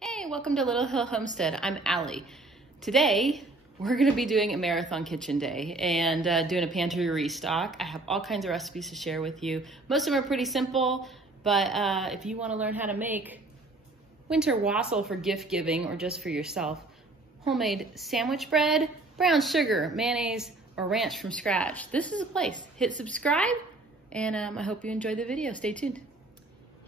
Hey, welcome to Little Hill Homestead. I'm Allie. Today, we're gonna be doing a marathon kitchen day and doing a pantry restock. I have all kinds of recipes to share with you. Most of them are pretty simple, but if you wanna learn how to make winter wassail for gift giving or just for yourself, homemade sandwich bread, brown sugar, mayonnaise, or ranch from scratch, this is a place. Hit subscribe, and I hope you enjoy the video. Stay tuned.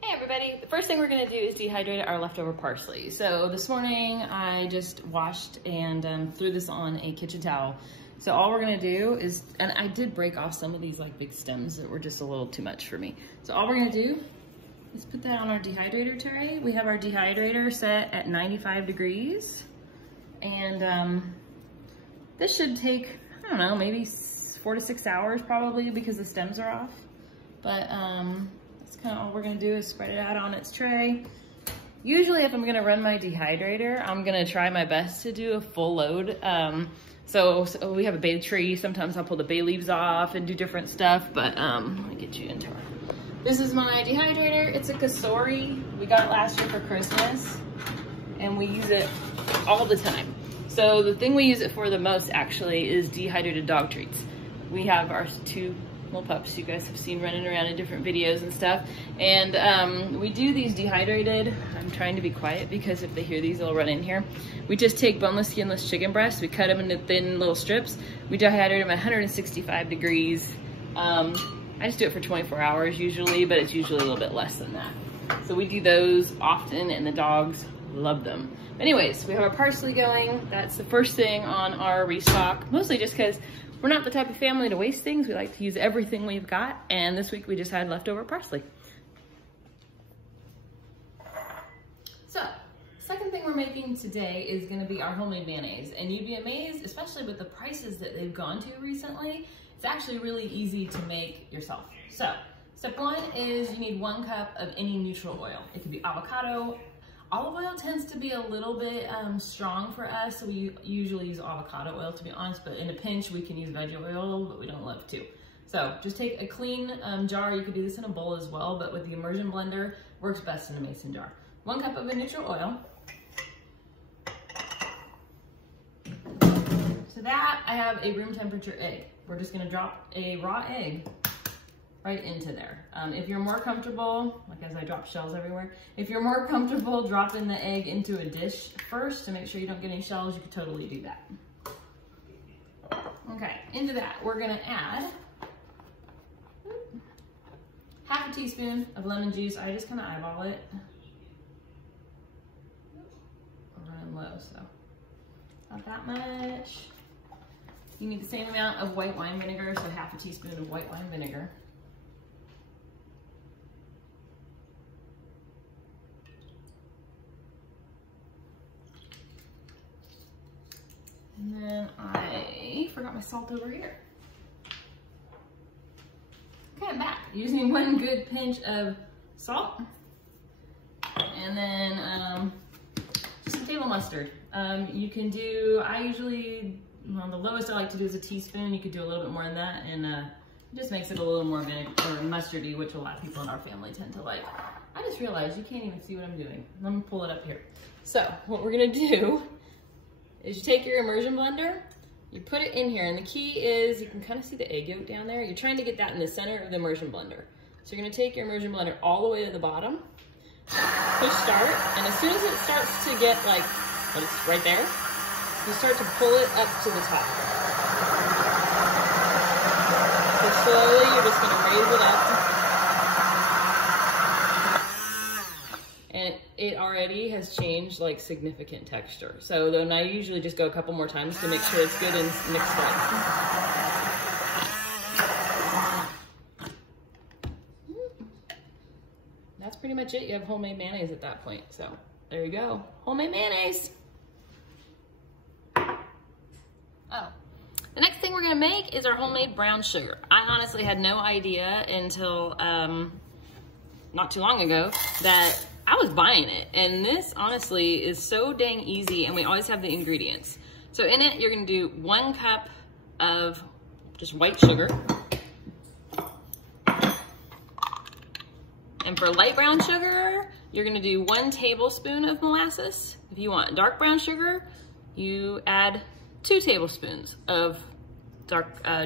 Hey everybody, the first thing we're gonna do is dehydrate our leftover parsley. So this morning I just washed and threw this on a kitchen towel. So all we're gonna do is, and I did break off some of these like big stems that were just a little too much for me. So all we're gonna do is put that on our dehydrator tray. We have our dehydrator set at 95 degrees. And this should take, I don't know, maybe 4 to 6 hours probably because the stems are off. But that's kind of all we're gonna do is spread it out on its tray. Usually if I'm gonna run my dehydrator, I'm gonna try my best to do a full load. So we have a bay tree. Sometimes I'll pull the bay leaves off and do different stuff, but let me get you into her. This is my dehydrator. It's a Kasori. We got it last year for Christmas and we use it all the time. So the thing we use it for the most actually is dehydrated dog treats. We have our 2 little pups you guys have seen running around in different videos and stuff. And we do these dehydrated. I'm trying to be quiet because if they hear these, they'll run in here. We just take boneless, skinless chicken breasts. We cut them into thin little strips. We dehydrate them at 165 degrees. I just do it for 24 hours usually, but it's usually a little bit less than that. So we do those often and the dogs love them. Anyways, we have our parsley going. That's the first thing on our restock, mostly just because we're not the type of family to waste things. We like to use everything we've got. And this week we just had leftover parsley. So, second thing we're making today is gonna be our homemade mayonnaise. And you'd be amazed, especially with the prices that they've gone to recently, it's actually really easy to make yourself. So, step 1 is you need 1 cup of any neutral oil. It could be avocado. Olive oil tends to be a little bit strong for us, so we usually use avocado oil to be honest, but in a pinch we can use veggie oil, but we don't love to. So just take a clean jar. You could do this in a bowl as well, but with the immersion blender, works best in a mason jar. 1 cup of a neutral oil. To that, I have a room temperature egg. We're just gonna drop a raw egg right into there. If you're more comfortable, like as I drop shells everywhere, if you're more comfortable dropping the egg into a dish first to make sure you don't get any shells, you could totally do that. Okay, into that, we're gonna add half a teaspoon of lemon juice. I just kind of eyeball it. We're running low, so not that much. You need the same amount of white wine vinegar, so half a teaspoon of white wine vinegar. And then I forgot my salt over here. Okay, I'm back. Using 1 good pinch of salt. And then just some table mustard. You can do, I usually, well, the lowest I like to do is a teaspoon. You could do a little bit more than that, and it just makes it a little more vinegar or mustardy, which a lot of people in our family tend to like. I just realized you can't even see what I'm doing. Let me pull it up here. So what we're gonna do is you take your immersion blender, you put it in here, and the key is, you can kind of see the egg yolk down there. You're trying to get that in the center of the immersion blender. So you're gonna take your immersion blender all the way to the bottom, push start, and as soon as it starts to get like, well, it's right there, you start to pull it up to the top. So slowly, you're just gonna raise it up. And it already has changed like significant texture. So then I usually just go a couple more times to make sure it's good and mixed up. That's pretty much it. You have homemade mayonnaise at that point. So there you go, homemade mayonnaise. Oh, the next thing we're gonna make is our homemade brown sugar. I honestly had no idea until not too long ago that I was buying it, and this honestly is so dang easy, and we always have the ingredients. So in it, you're gonna do 1 cup of just white sugar. And for light brown sugar, you're gonna do 1 tablespoon of molasses. If you want dark brown sugar, you add 2 tablespoons of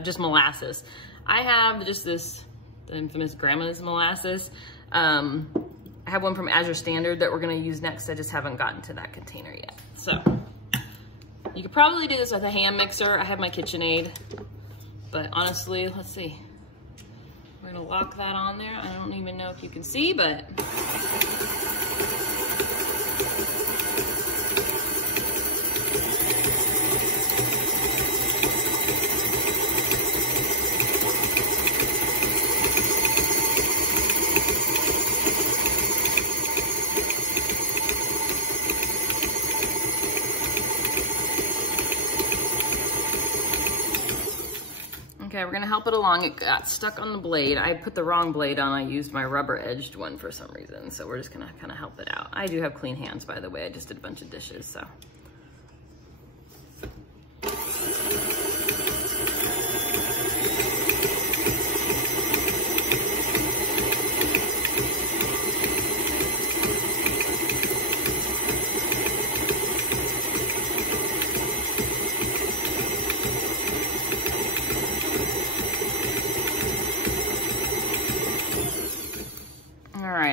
just molasses. I have just this, the infamous grandma's molasses. I have one from Azure Standard that we're gonna use next. I just haven't gotten to that container yet. So, you could probably do this with a hand mixer. I have my KitchenAid, but honestly, let's see. We're gonna lock that on there. I don't even know if you can see, but. Okay, we're gonna help it along. It got stuck on the blade. I put the wrong blade on. I used my rubber edged one for some reason. So we're just gonna kind of help it out. I do have clean hands, by the way. I just did a bunch of dishes, so.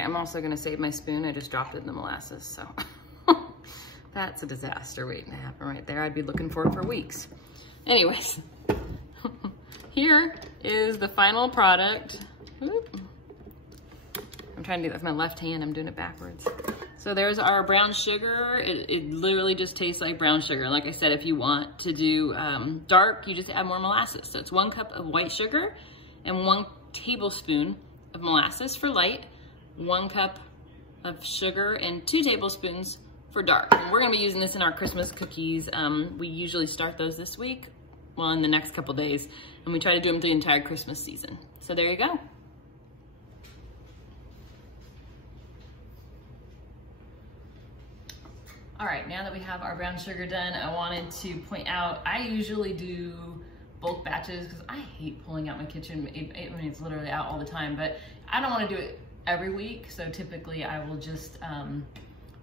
I'm also gonna save my spoon. I just dropped it in the molasses, so that's a disaster waiting to happen right there. I'd be looking for it for weeks. Anyways, here is the final product. Oop. I'm trying to do that with my left hand. I'm doing it backwards. So there's our brown sugar. It literally just tastes like brown sugar. Like I said, if you want to do dark, you just add more molasses. So it's 1 cup of white sugar and 1 tablespoon of molasses for light, 1 cup of sugar and 2 tablespoons for dark. And we're gonna be using this in our Christmas cookies. We usually start those this week, well, in the next couple days, and we try to do them through the entire Christmas season. So there you go. All right, now that we have our brown sugar done, I wanted to point out, I usually do bulk batches because I hate pulling out my kitchen. I mean, it's literally out all the time, but I don't wanna do it every week. So typically I will just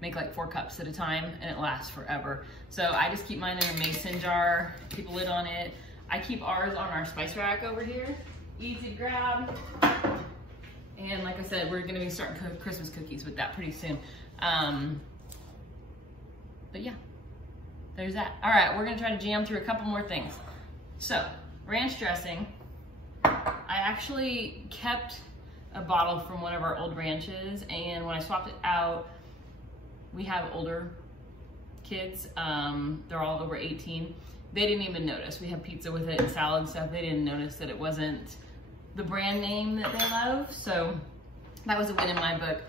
make like 4 cups at a time and it lasts forever. So I just keep mine in a mason jar, keep a lid on it. I keep ours on our spice rack over here. Easy to grab. And like I said, we're gonna be starting Christmas cookies with that pretty soon. But yeah, there's that. All right, we're gonna try to jam through a couple more things. So, ranch dressing. I actually kept a bottle from one of our old ranches, and when I swapped it out, we have older kids. They're all over 18. They didn't even notice. We have pizza with it and salad and stuff. They didn't notice that it wasn't the brand name that they love. So that was a win in my book.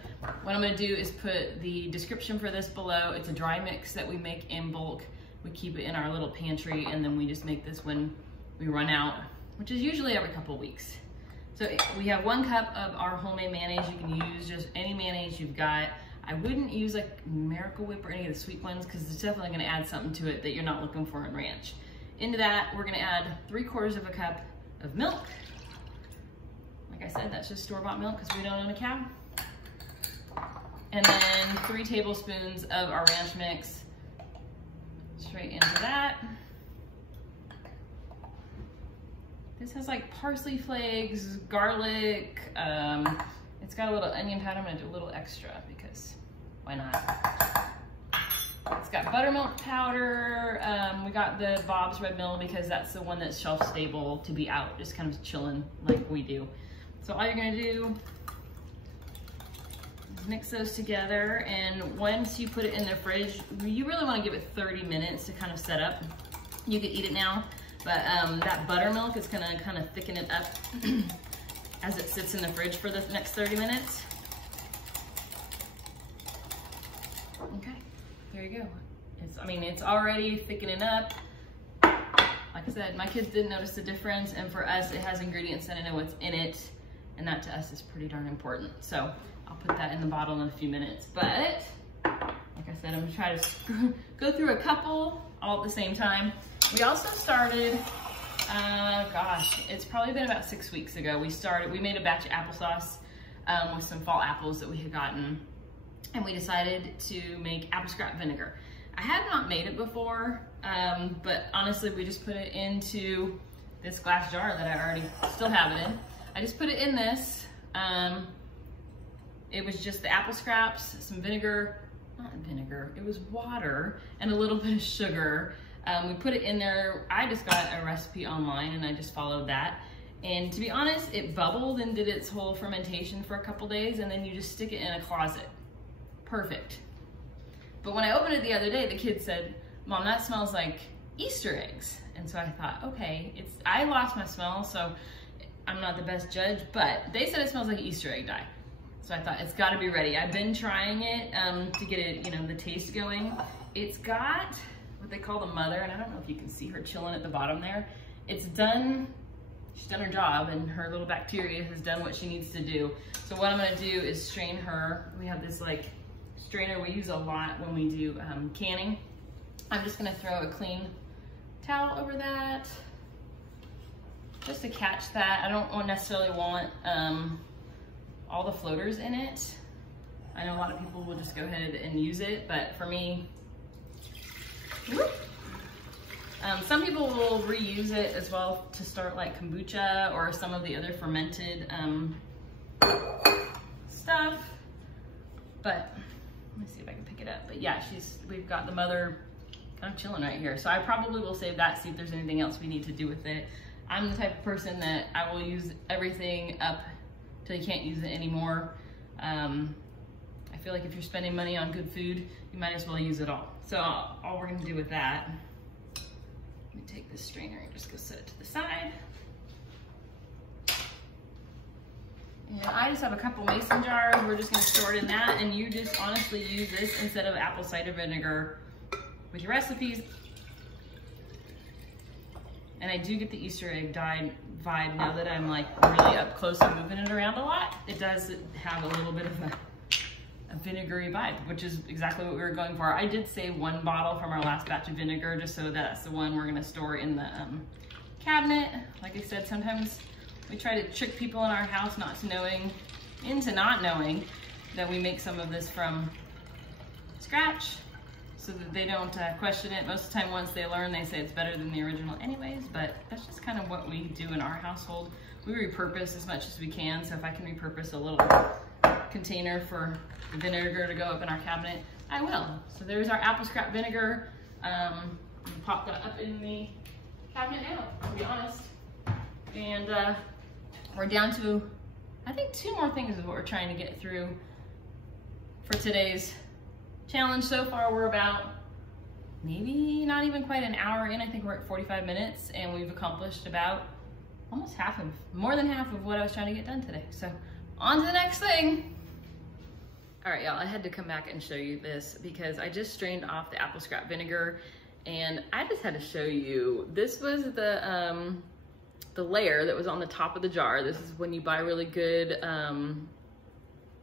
What I'm gonna do is put the description for this below. It's a dry mix that we make in bulk. We keep it in our little pantry, and then we just make this when we run out, which is usually every couple of weeks. So we have 1 cup of our homemade mayonnaise. You can use just any mayonnaise you've got. I wouldn't use like Miracle Whip or any of the sweet ones because it's definitely gonna add something to it that you're not looking for in ranch. Into that, we're gonna add 3/4 of a cup of milk. Like I said, that's just store-bought milk because we don't own a cow. And then 3 tablespoons of our ranch mix straight into that. This has like parsley flakes, garlic. It's got a little onion powder. I'm gonna do a little extra because why not? It's got buttermilk powder. We got the Bob's Red Mill because that's the one that's shelf stable to be out, just kind of chilling like we do. So all you're gonna do is mix those together, and once you put it in the fridge, you really wanna give it 30 minutes to kind of set up. You can eat it now, but that buttermilk is gonna kind of thicken it up as it sits in the fridge for the next 30 minutes. Okay, here you go. It's already thickening up. Like I said, my kids didn't notice the difference, and for us, it has ingredients that I know what's in it, and that to us is pretty darn important. So I'll put that in the bottle in a few minutes. But like I said, I'm gonna try to go through a couple all at the same time. We also started, gosh, it's probably been about 6 weeks ago. We made a batch of applesauce with some fall apples that we had gotten. and we decided to make apple scrap vinegar. I have not made it before, but honestly, we just put it into this glass jar that I already still have it in. I just put it in this. It was just the apple scraps, some vinegar, not vinegar, it was water, and a little bit of sugar. We put it in there. I just got a recipe online and I just followed that. And to be honest, it bubbled and did its whole fermentation for a couple days, and then you just stick it in a closet. Perfect. But when I opened it the other day, the kid said, "Mom, that smells like Easter eggs." And so I thought, okay, I lost my smell, so I'm not the best judge, but they said it smells like Easter egg dye. So I thought it's gotta be ready. I've been trying it to get it, you know, the taste going. It's got what they call the mother, and I don't know if you can see her chilling at the bottom there. It's done, she's done her job, and her little bacteria has done what she needs to do. So what I'm gonna do is strain her. We have this like strainer we use a lot when we do canning. I'm just gonna throw a clean towel over that just to catch that. I don't necessarily want all the floaters in it. I know a lot of people will just go ahead and use it, but for me, whoop. Some people will reuse it as well to start like kombucha or some of the other fermented stuff, but let me see if I can pick it up. But yeah, we've got the mother kind of chilling right here. So I probably will save that, see if there's anything else we need to do with it. I'm the type of person that I will use everything up till you can't use it anymore. I feel like if you're spending money on good food, you might as well use it all. So all we're gonna do with that, let me take this strainer and just go set it to the side. And I just have a couple mason jars. We're just gonna store it in that, and you just honestly use this instead of apple cider vinegar with your recipes. And I do get the Easter egg dye vibe now that I'm like really up close and moving it around a lot. It does have a little bit of a vinegary vibe, which is exactly what we were going for. I did save one bottle from our last batch of vinegar just so that's the one we're gonna store in the cabinet. Like I said, sometimes we try to trick people in our house into not knowing that we make some of this from scratch so that they don't question it. Most of the time, once they learn, they say it's better than the original anyways, but that's just kind of what we do in our household. We repurpose as much as we can, so if I can repurpose a little container for the vinegar to go up in our cabinet, I will. So there's our apple scrap vinegar. Pop that up in the cabinet now, to be honest. And we're down to, I think 2 more things is what we're trying to get through for today's challenge. So far we're about maybe not even quite an hour in. I think we're at 45 minutes and we've accomplished about almost more than half of what I was trying to get done today. So on to the next thing. All right, y'all, I had to come back and show you this because I just strained off the apple scrap vinegar and I just had to show you. This was the layer that was on the top of the jar. This is when you buy really good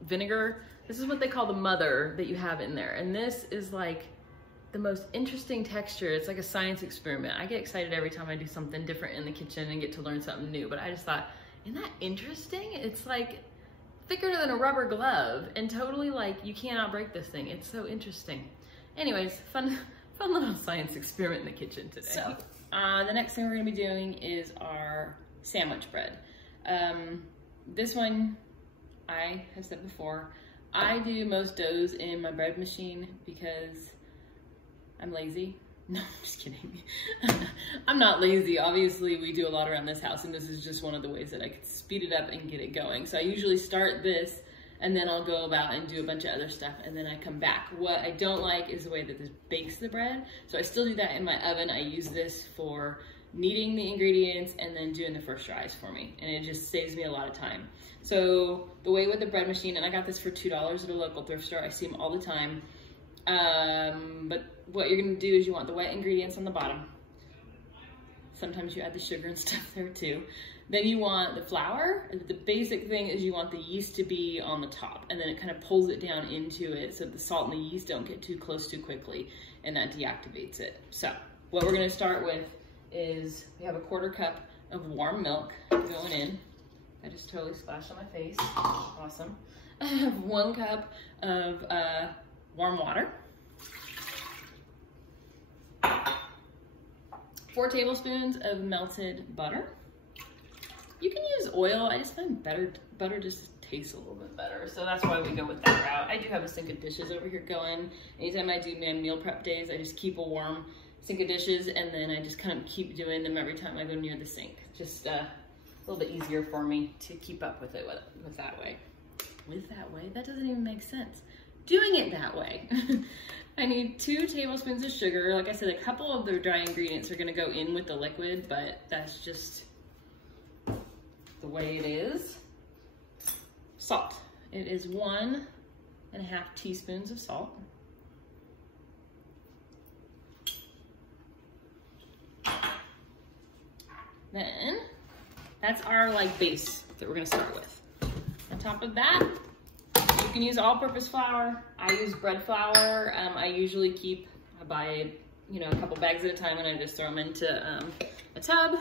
vinegar. This is what they call the mother that you have in there. And this is like the most interesting texture. It's like a science experiment. I get excited every time I do something different in the kitchen and get to learn something new. But I just thought, isn't that interesting? It's like thicker than a rubber glove and totally like you cannot break this thing. It's so interesting. Anyways, fun little science experiment in the kitchen today. So the next thing we're gonna be doing is our sandwich bread. This one, I have said before, I do most doughs in my bread machine because I'm lazy. No, I'm just kidding. I'm not lazy. Obviously, we do a lot around this house, and this is just one of the ways that I could speed it up and get it going. So I usually start this, and then I'll go about and do a bunch of other stuff, and then I come back. What I don't like is the way that this bakes the bread. So I still do that in my oven. I use this for kneading the ingredients and then doing the first rise for me, and it just saves me a lot of time. So the way with the bread machine, and I got this for $2 at a local thrift store. I see them all the time. But what you're gonna do is you want the wet ingredients on the bottom. Sometimes you add the sugar and stuff there too. Then you want the flour. The basic thing is you want the yeast to be on the top, and then it kind of pulls it down into it so the salt and the yeast don't get too close too quickly, and that deactivates it. So what we're gonna start with is we have a 1/4 cup of warm milk going in. I just totally splashed on my face. Awesome. I have 1 cup of warm water, 4 tablespoons of melted butter. You can use oil. I just find butter just tastes a little bit better, so that's why we go with that route. I do have a sink of dishes over here going. Anytime I do my meal prep days, I just keep a warm sink of dishes, and then I just kind of keep doing them every time I go near the sink. Just a little bit easier for me to keep up with it with that way. With that way? That doesn't even make sense. Doing it that way. I need 2 tablespoons of sugar. Like I said, a couple of the dry ingredients are gonna go in with the liquid, but that's just the way it is. Salt. It is 1.5 teaspoons of salt. Then, that's our like base that we're gonna start with. On top of that, you can use all-purpose flour. I use bread flour. I usually buy a couple bags at a time, and I just throw them into a tub.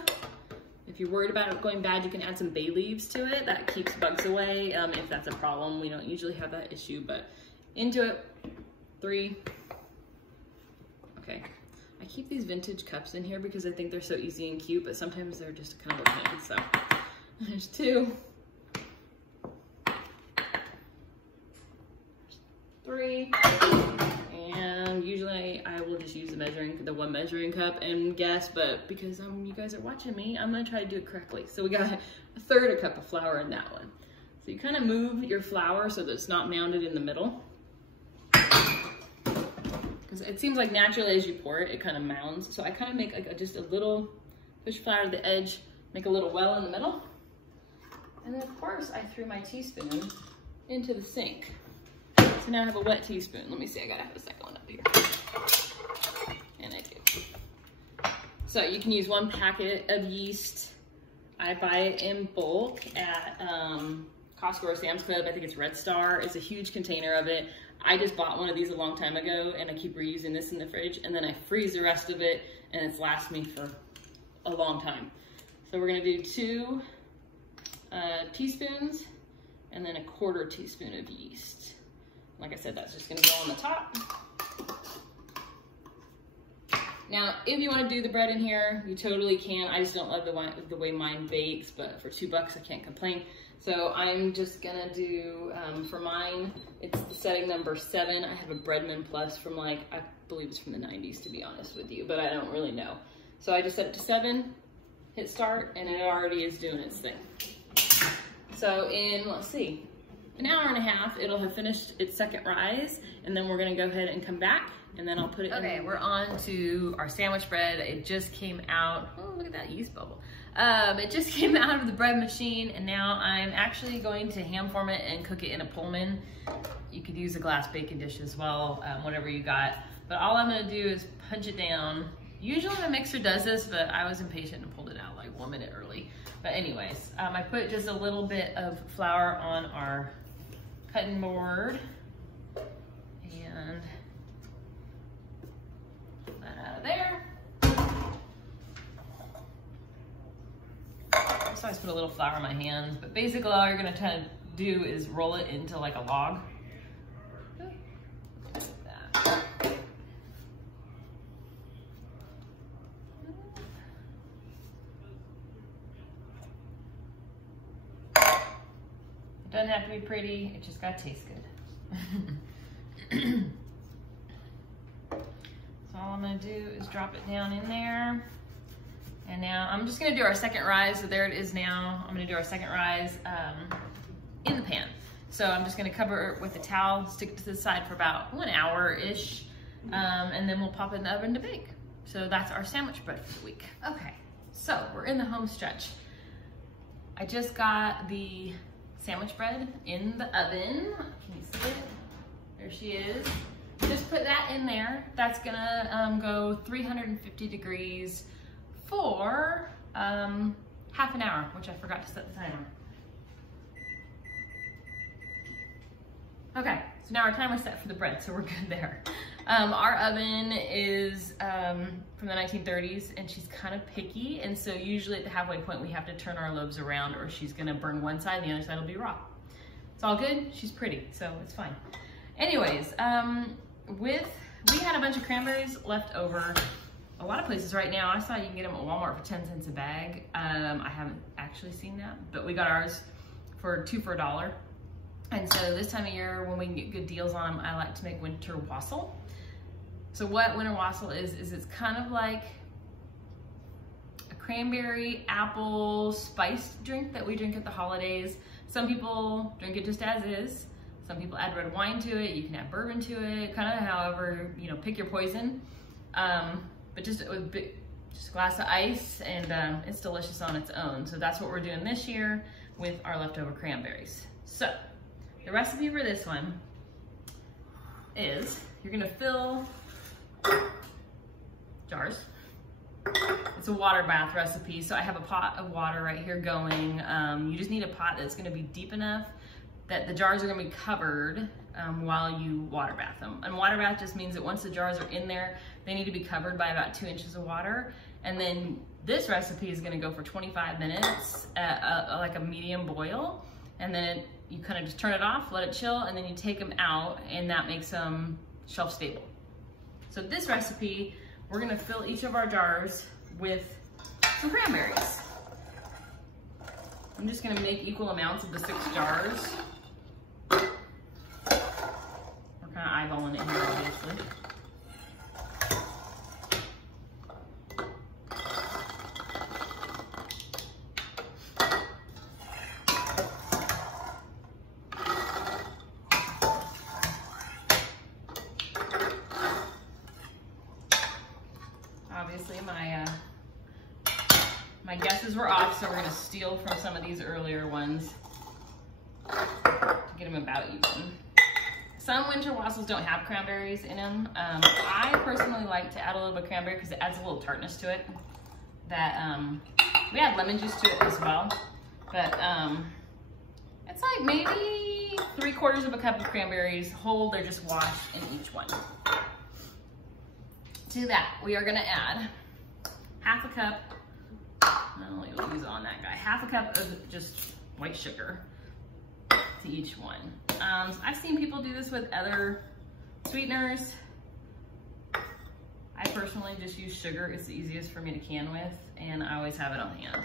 If you're worried about it going bad, you can add some bay leaves to it. That keeps bugs away. If that's a problem, we don't usually have that issue, but into it, 3. Okay. I keep these vintage cups in here because I think they're so easy and cute, but sometimes they're just kind of a pain. So there's 2, 3, and usually I will just use the 1 measuring cup and guess, but because you guys are watching me, I'm gonna try to do it correctly. So we got 1/3 cup of flour in that one. So you kind of move your flour so that it's not mounded in the middle. Because it seems like naturally as you pour it, it kind of mounds. So I kind of make like just a little, push flour to the edge, make a little well in the middle. And then of course I threw my teaspoon into the sink. So now I have a wet teaspoon. Let me see, I gotta have a second one up here. And I do. So you can use 1 packet of yeast. I buy it in bulk at Costco or Sam's Club. I think it's Red Star. It's a huge container of it. I just bought one of these a long time ago, and I keep reusing this in the fridge, and then I freeze the rest of it, and it's lasted me for a long time. So we're gonna do 2 teaspoons, and then 1/4 teaspoon of yeast. Like I said, that's just gonna go on the top. Now, if you wanna do the bread in here, you totally can. I just don't love the way mine bakes, but for $2, I can't complain. So I'm just gonna do, for mine, it's the setting number 7. I have a Breadman Plus from I believe it's from the 90s, to be honest with you, but I don't really know. So I just set it to 7, hit start, and it already is doing its thing. So in, let's see, an hour and a half, it'll have finished its 2nd rise, and then we're gonna go ahead and come back, and then I'll put it in. Okay, we're on to our sandwich bread. It just came out. Oh, look at that yeast bubble. It just came out of the bread machine, and now I'm actually going to hand form it and cook it in a Pullman. You could use a glass baking dish as well, whatever you got. But all I'm gonna do is punch it down. Usually my mixer does this, but I was impatient and pulled it out like 1 minute early. But anyways, I put just a little bit of flour on our cutting board, and put that out of there. So I just put a little flour in my hands, but basically all you're gonna try to do is roll it into like a log. It doesn't have to be pretty, it just gotta taste good. So all I'm gonna do is drop it down in there. And now I'm just gonna do our 2nd rise. So there it is now. I'm gonna do our 2nd rise in the pan. So I'm just gonna cover it with a towel, stick it to the side for about 1 hour-ish, and then we'll pop it in the oven to bake. So that's our sandwich bread for the week. Okay, so we're in the home stretch. I just got the sandwich bread in the oven. Can you see it? There she is. Just put that in there. That's gonna go 350 degrees for half an hour, which I forgot to set the timer. Okay, so now our timer's set for the bread, so we're good there. Our oven is from the 1930s, and she's kind of picky, and so usually at the halfway point we have to turn our lobes around, or she's gonna burn one side and the other side will be raw. It's all good. She's pretty, so it's fine. Anyways, we had a bunch of cranberries left over. A lot of places right now, I saw you can get them at Walmart for 10 cents a bag. I haven't actually seen that, but we got ours for 2 for $1. And so this time of year, when we can get good deals on them, I like to make winter wassail. So what winter wassail is it's kind of like a cranberry apple spiced drink that we drink at the holidays. Some people drink it just as is. Some people add red wine to it. You can add bourbon to it, kind of however, you know, pick your poison. But just a glass of ice, and it's delicious on its own. So that's what we're doing this year with our leftover cranberries. So the recipe for this one is you're gonna fill jars. It's a water bath recipe. So I have a pot of water right here going. You just need a pot that's gonna be deep enough that the jars are gonna be covered while you water bath them. And water bath just means that once the jars are in there, they need to be covered by about 2 inches of water. And then this recipe is gonna go for 25 minutes at like a medium boil. And then you kind of just turn it off, let it chill, and then you take them out, and that makes them shelf stable. So this recipe, we're gonna fill each of our jars with some cranberries. I'm just gonna make equal amounts of the 6 jars. We're kind of eyeballing it here, obviously. Obviously, my guesses were off, so we're gonna steal from some of these earlier ones to get them about even. Some winter wassels don't have cranberries in them. I personally like to add a little bit of cranberry because it adds a little tartness to it. We add lemon juice to it as well, but it's like maybe 3/4 of a cup of cranberries whole. They're just washed in each one. To that, we are gonna add 1/2 cup, no, we'll use it on that guy, 1/2 cup of just white sugar to each one. I've seen people do this with other sweeteners. I personally just use sugar. It's the easiest for me to can with, and I always have it on hand.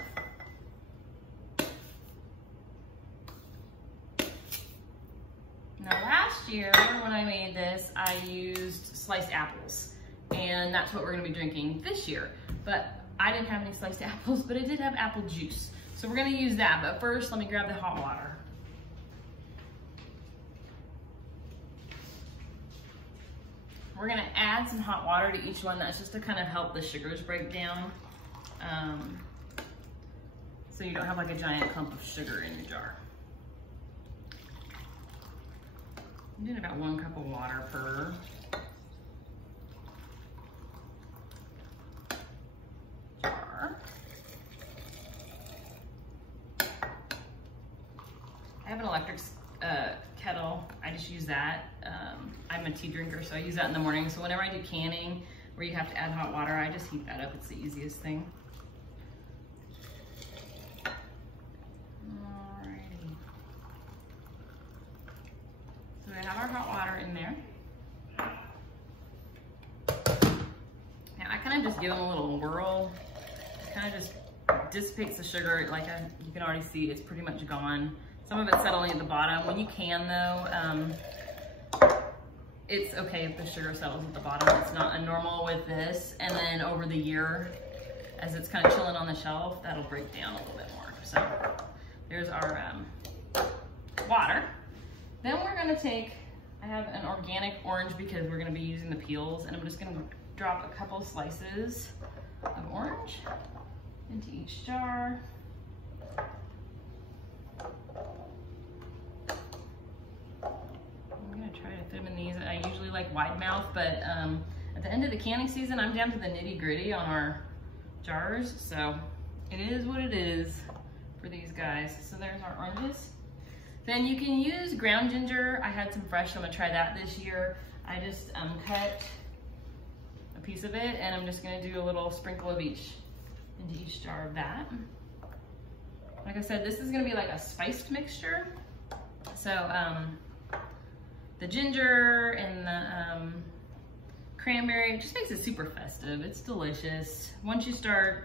Now last year, when I made this, I used sliced apples. And that's what we're gonna be drinking this year. But I didn't have any sliced apples, but I did have apple juice. So we're gonna use that, but first let me grab the hot water. We're gonna add some hot water to each one. That's just to kind of help the sugars break down. So you don't have like a giant clump of sugar in your jar. I'm doing about 1 cup of water per. I have an electric kettle. I just use that. I'm a tea drinker, so I use that in the morning. So whenever I do canning where you have to add hot water, I just heat that up. It's the easiest thing. Alrighty. So we have our hot water in there. Now I kind of just give them a little whirl. It kind of just dissipates the sugar. Like you can already see, it's pretty much gone. Some of it's settling at the bottom. When you can though, it's okay if the sugar settles at the bottom. It's not abnormal with this. And then over the year, as it's kind of chilling on the shelf, that'll break down a little bit more. So there's our water. Then we're gonna take, I have an organic orange because we're gonna be using the peels, and I'm just gonna drop a couple slices of orange into each jar. I'm gonna try to fit them in these. I usually like wide mouth, but at the end of the canning season, I'm down to the nitty gritty on our jars. So it is what it is for these guys. So there's our oranges. Then you can use ground ginger. I had some fresh, so I'm gonna try that this year. I just cut a piece of it, and I'm just gonna do a little sprinkle of each into each jar of that. Like I said, this is gonna be like a spiced mixture. So the ginger and the cranberry, it just makes it super festive. It's delicious. Once you start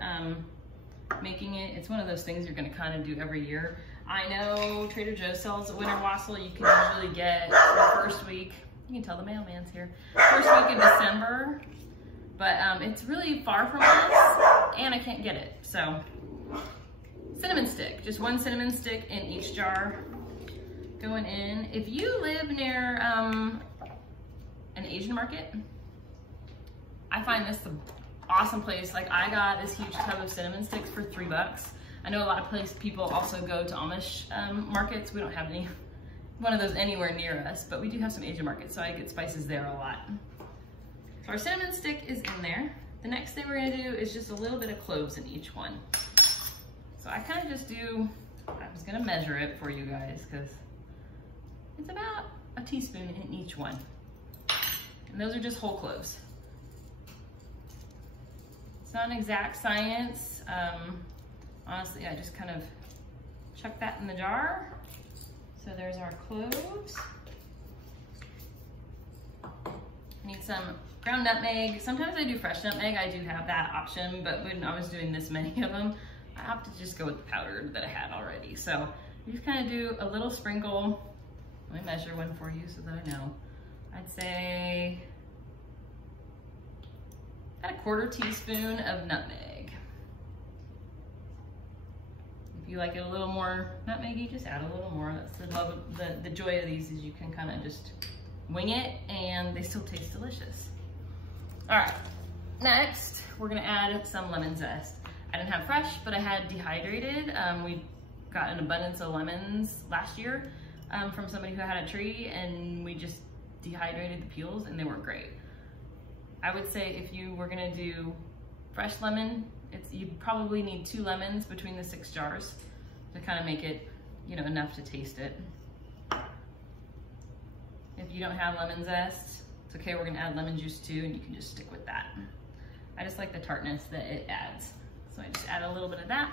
making it, it's one of those things you're gonna kind of do every year. I know Trader Joe's sells a winter wassail. You can usually get the first week, you can tell the mailman's here, first week of December, but it's really far from us and I can't get it. So cinnamon stick, just one cinnamon stick in each jar going in. If you live near an Asian market, I find this the awesome place. Like I got this huge tub of cinnamon sticks for $3. I know a lot of people also go to Amish markets. We don't have one of those anywhere near us, but we do have some Asian markets, so I get spices there a lot. So our cinnamon stick is in there. The next thing we're gonna do is just a little bit of cloves in each one. So I kind of just do, I was gonna measure it for you guys because it's about a teaspoon in each one. And those are just whole cloves. It's not an exact science. Honestly, I just kind of chuck that in the jar. So there's our cloves. I need some ground nutmeg. Sometimes I do fresh nutmeg. I do have that option, but when I was doing this many of them, I opted to just go with the powder that I had already. So you just kind of do a little sprinkle. Let me measure one for you so that I know. I'd say about a 1/4 teaspoon of nutmeg. If you like it a little more nutmeggy, just add a little more. That's the love of the joy of these is you can kind of just wing it and they still taste delicious. All right, next we're gonna add some lemon zest. I didn't have fresh, but I had dehydrated. We got an abundance of lemons last year from somebody who had a tree, and we just dehydrated the peels and they were great. I would say if you were gonna do fresh lemon, you'd probably need 2 lemons between the 6 jars to kind of make it, enough to taste it. If you don't have lemon zest, it's okay, we're gonna add lemon juice too, and you can just stick with that. I just like the tartness that it adds. So I just add a little bit of that.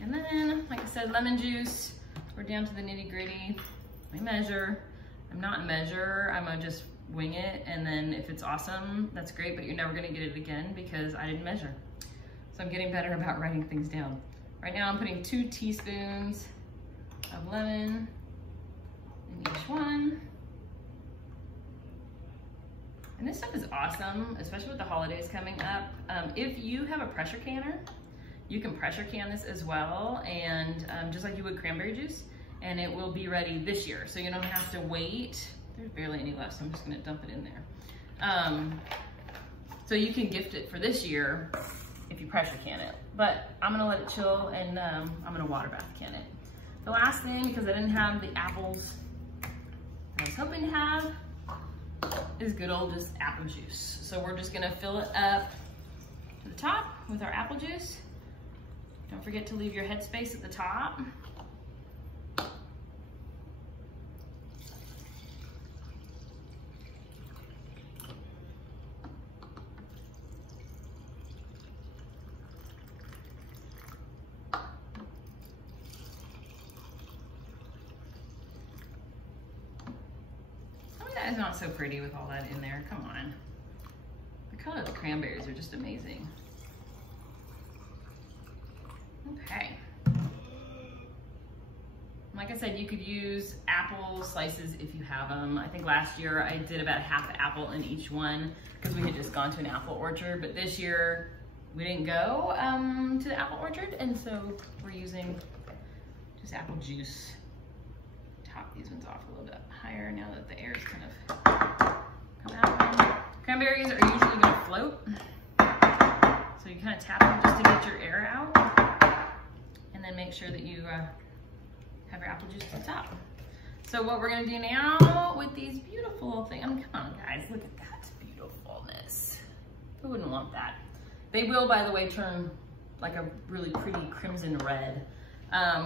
And then, like I said, lemon juice. We're down to the nitty gritty. I measure. I'm not a measure, I'm gonna just wing it, and then if it's awesome, that's great, but you're never gonna get it again because I didn't measure. So I'm getting better about writing things down. Right now I'm putting 2 teaspoons of lemon in each one. And this stuff is awesome, especially with the holidays coming up. If you have a pressure canner, you can pressure can this as well, and just like you would cranberry juice, and it will be ready this year. So you don't have to wait. There's barely any left, so I'm just gonna dump it in there. So you can gift it for this year if you pressure can it, but I'm gonna let it chill, and I'm gonna water bath can it. The last thing, because I didn't have the apples I was hoping to have, is good old just apple juice. So we're just gonna fill it up to the top with our apple juice. Don't forget to leave your headspace at the top. That is not so pretty with all that in there. Come on. The color of the cranberries are just amazing. Okay. Like I said, you could use apple slices if you have them. I think last year I did about half an apple in each one because we had just gone to an apple orchard, but this year we didn't go to the apple orchard, and so we're using just apple juice. Top these ones off a little bit higher now that the air is kind of come out. Cranberries are usually gonna float, so you kind of tap them just to get your air out, and then make sure that you have your apple juice at the top. So what we're gonna do now with these beautiful little things, I mean, come on guys, look at that beautifulness. Who wouldn't want that? They will, by the way, turn like a really pretty crimson red.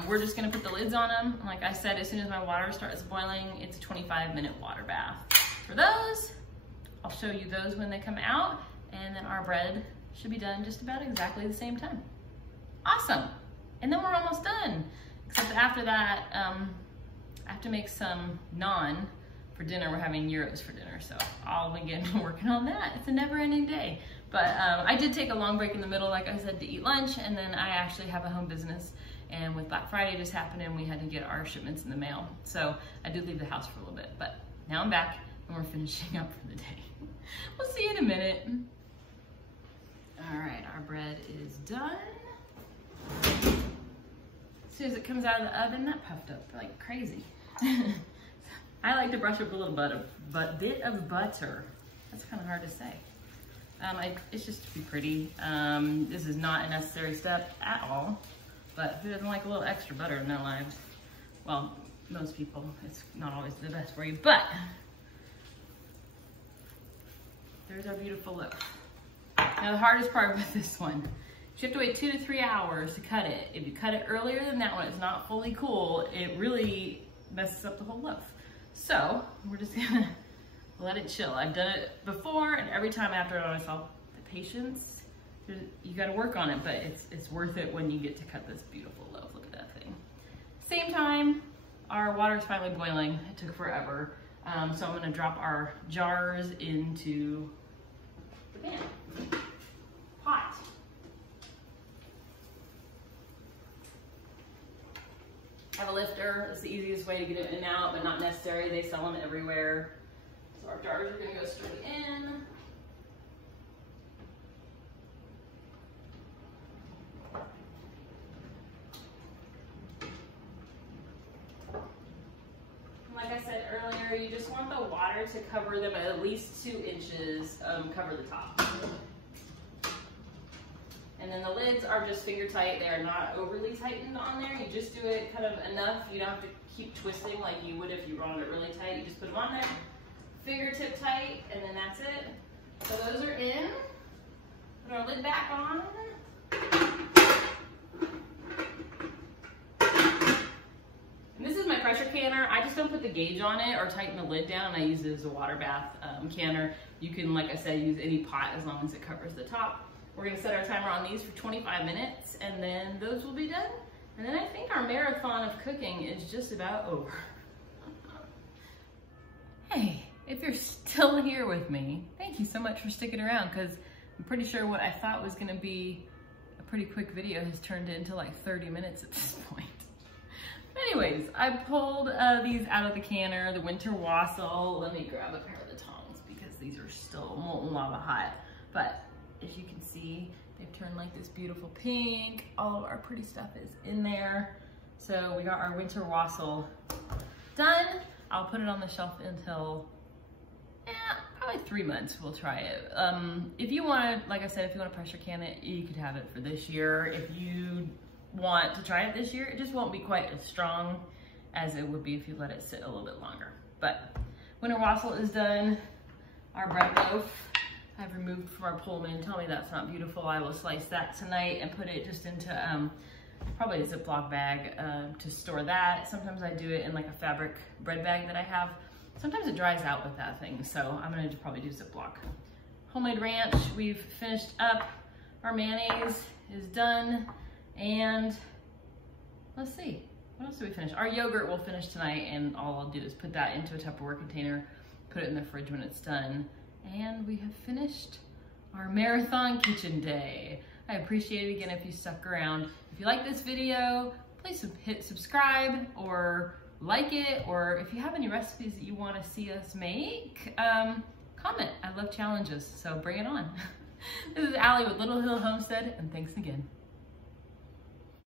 We're just gonna put the lids on them. Like I said, as soon as my water starts boiling, it's a 25-minute water bath. For those, I'll show you those when they come out, and then our bread should be done just about exactly the same time. Awesome, and then we're almost done. Except after that, I have to make some naan for dinner. We're having gyros for dinner, so I'll begin working on that. It's a never-ending day. But I did take a long break in the middle, like I said, to eat lunch, and then I actually have a home business, and with Black Friday just happening, we had to get our shipments in the mail. So I did leave the house for a little bit, but now I'm back, and we're finishing up for the day. We'll see you in a minute. All right, our bread is done. As soon as it comes out of the oven, that puffed up like crazy. I like to brush up a little bit of butter. That's kind of hard to say. It's just to be pretty. This is not a necessary step at all, but who doesn't like a little extra butter in their lives? Well, most people, it's not always the best for you, but there's our beautiful loaf. Now the hardest part with this one, you have to wait 2 to 3 hours to cut it. If you cut it earlier than that when it's not fully cool, it really messes up the whole loaf. So we're just gonna let it chill. I've done it before, and every time after I saw the patience, you gotta work on it, but it's worth it when you get to cut this beautiful loaf. Look at that thing. Same time, our water is finally boiling. It took forever. So I'm gonna drop our jars into the pan. Hot. I have a lifter. It's the easiest way to get it in and out, but not necessary. They sell them everywhere. So our jars are gonna go straight in. Like I said earlier, you just want the water to cover them at least 2 inches, cover the top. And then the lids are just finger tight. They are not overly tightened on there. You just do it kind of enough. You don't have to keep twisting like you would if you rolled it really tight. You just put them on there, fingertip tight, and then that's it. So those are in. Put our lid back on. And this is my pressure canner. I just don't put the gauge on it or tighten the lid down. I use it as a water bath canner. You can, like I said, use any pot as long as it covers the top. We're gonna set our timer on these for 25 minutes, and then those will be done. And then I think our marathon of cooking is just about over. Hey, if you're still here with me, thank you so much for sticking around, because I'm pretty sure what I thought was gonna be a pretty quick video has turned into like 30 minutes at this point. Anyways, I pulled these out of the canner, the winter wassail. Let me grab a pair of the tongs because these are still molten lava hot. But as you can see, they've turned like this beautiful pink. All of our pretty stuff is in there. So we got our winter wassail done. I'll put it on the shelf until probably 3 months. We'll try it. If you want to, like I said, if you want to pressure can it, you could have it for this year. If you want to try it this year, it just won't be quite as strong as it would be if you let it sit a little bit longer. But winter wassail is done. Our bread loaf I've removed from our Pullman. Tell me that's not beautiful. I will slice that tonight and put it just into probably a Ziploc bag to store that. Sometimes I do it in like a fabric bread bag that I have. Sometimes it dries out with that thing, so I'm gonna probably do Ziploc. Homemade ranch, we've finished up. Our mayonnaise is done. And let's see, what else did we finish? Our yogurt will finish tonight, and all I'll do is put that into a Tupperware container, put it in the fridge when it's done. And we have finished our marathon kitchen day. I appreciate it again if you stuck around. If you like this video, please hit subscribe or like it, or if you have any recipes that you want to see us make, comment. I love challenges, so bring it on. This is Allie with Little Hill Homestead, and thanks again.